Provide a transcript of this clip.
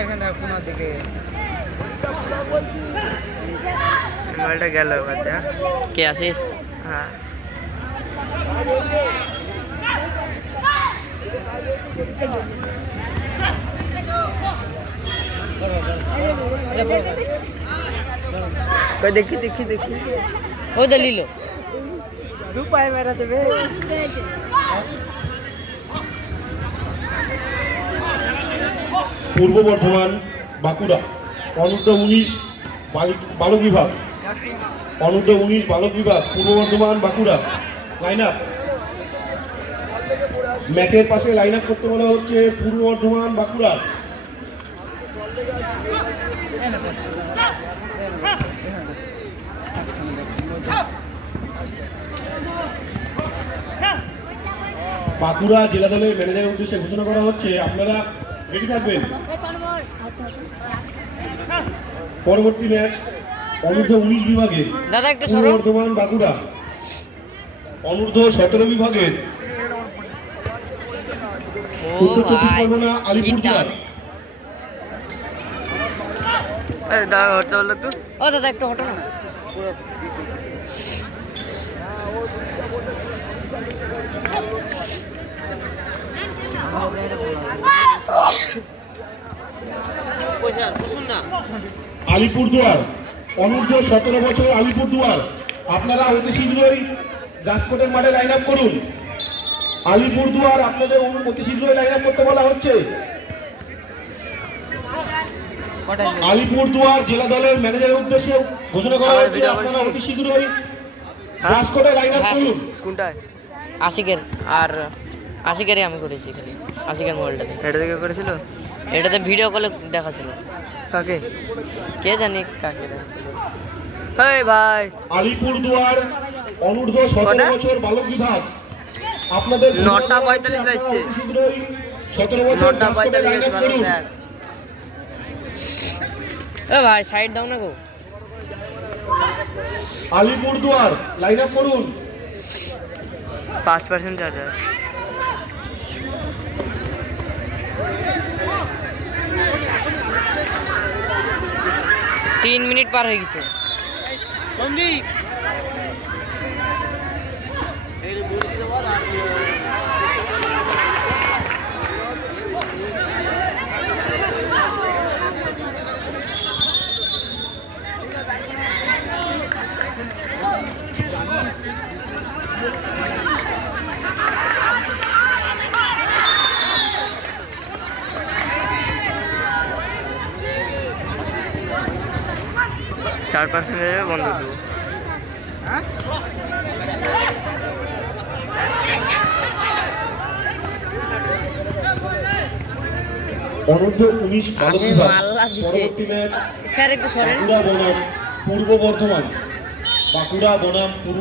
এখানে কোন দিকে মোবাইলটা গেল বাচ্চা কে আসিস? হ্যাঁ দেখি দেখি দেখি ওই তো লিলো দু পায়ে মেরা দেবে। পূর্ব বর্ধমান বাঁকুড়া অনূর্ধ্ব 19 বালক বিভাগ, অনূর্ধ্ব 19 বালক বিভাগ পূর্ব বর্ধমান বাঁকুড়া লাইন আপ। ম্যাচের পাশে লাইন আপ করতে বলা হচ্ছে পূর্ব বর্ধমান বাঁকুড়া। বাঁকুড়া জেলা দলের ম্যানেজারের উদ্দেশ্যে ঘোষণা করা হচ্ছে আপনারা রেডি থাকবেন। পরবর্তী ম্যাচ অনূর্ধ্ব 19 বিভাগের দাদা একটু পূর্ব সরো। বর্ধমান বাঁকুড়া, অনূর্ধ্ব 17 বিভাগের ও উত্তর চব্বিশ ভাই পরগনা আলিপুরদুয়ার। দাঁড়া হতে বলতো একটু। ও দাদা একটু হটো না। আলিপুরদুয়ার অনূর্ধ্ব 17 বছর আলিপুরদুয়ার, আপনারা অতি শীঘ্রই রাজকোটের মাঠে লাইন আপ করুন। আলিপুরদুয়ার আপনাদের অতি শীঘ্রই লাইন আপ করতে বলা হচ্ছে। আলিপুরদুয়ার জেলা দলের ম্যানেজারের উদ্দেশ্যে ঘোষণা করা হচ্ছে আপনারা অতি শীঘ্রই রাজকোটে লাইন আপ করুন। কোনটায়? আশিকের আর আশিকেরই আমি করেছি খালি আশিকের মোবাইলটাতে। এটা থেকে করেছিল? এটাতে ভিডিও কলে দেখাচ্ছিল। কাকে? কে জানি কাকে দেখাচ্ছিল। এই ভাই আলিপুরদুয়ার অনূর্ধ্ব 17 বছর বালক বিভাগ আপনাদের 9:45 বাজছে। অতি শীঘ্রই 17 বছর রাজকোটে লাইন আপ করুন। এ ভাই সাইড দাও না গো। আলিপুরদুয়ার লাইন আপ করুন। 5% চার্জার। তিন মিনিট পার হয়ে গেছে। সন্দীপ চার পার্সেন্ট বন্ধ দেবো। অনূর্ধ্ব 19 বালক আসে বিভাগ মাল্লা দিচ্ছে। পরবর্তী ম্যাচ স্যার একটু সরেন। বাঁকুড়া বনাম পূর্ব বর্ধমান, বাঁকুড়া বনাম পূর্ব